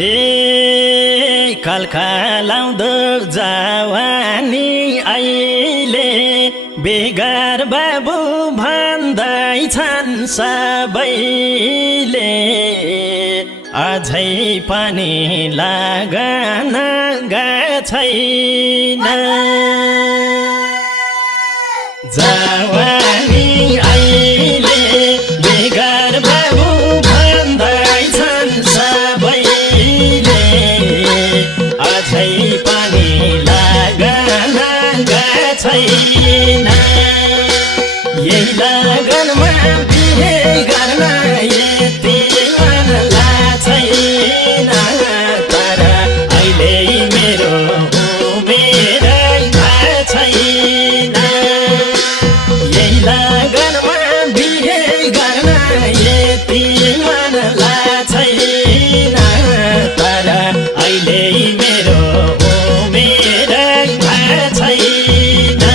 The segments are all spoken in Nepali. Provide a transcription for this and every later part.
हे कलकलाउँदो जवानी अहिले बेगर बाबु भन्दैछन् सबैले अझै पनि लगन छैन जवानी अहिले बेगर बाबु भन्दैछन् सबैले अझै पनि लगन छैन यही लगनमा बिहे गर्न यति मनला छैन तर अहिले मेरो उमेर छैन यही लगनमा बिहे गर्न यति मनला छैन तर अहिले मेरो उमेर छैन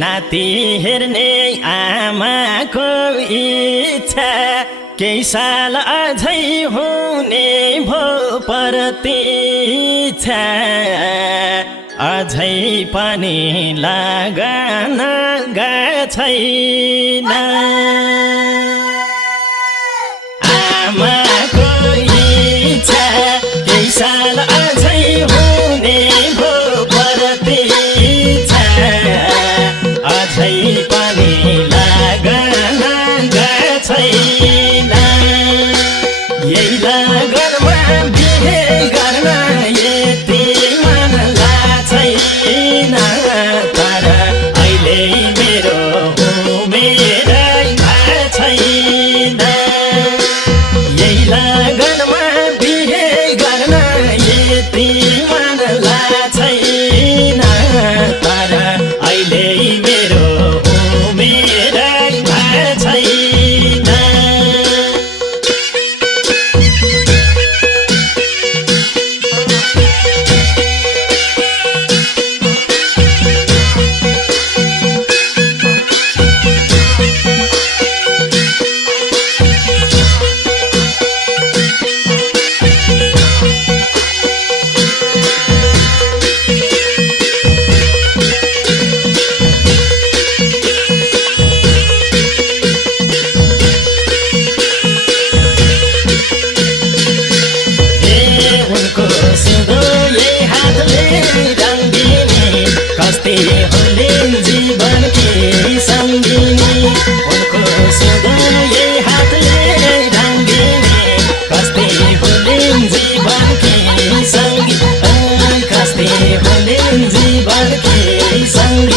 नाति हेर्ने आमाको इच्छा केही साल अझै हुने भो प्रतीक्षा अझै पनि लगन छैन आमाको इच्छा केही साल अझै हुने भो कस्तै हुलिन् जीवनकी सङ्गिनी उनको सुदन यही हातले रङ्गिनी कस्तै हुलिन् जीवनकी सङ्गी कस्तै हुलिन् जीवनकी सङ्गी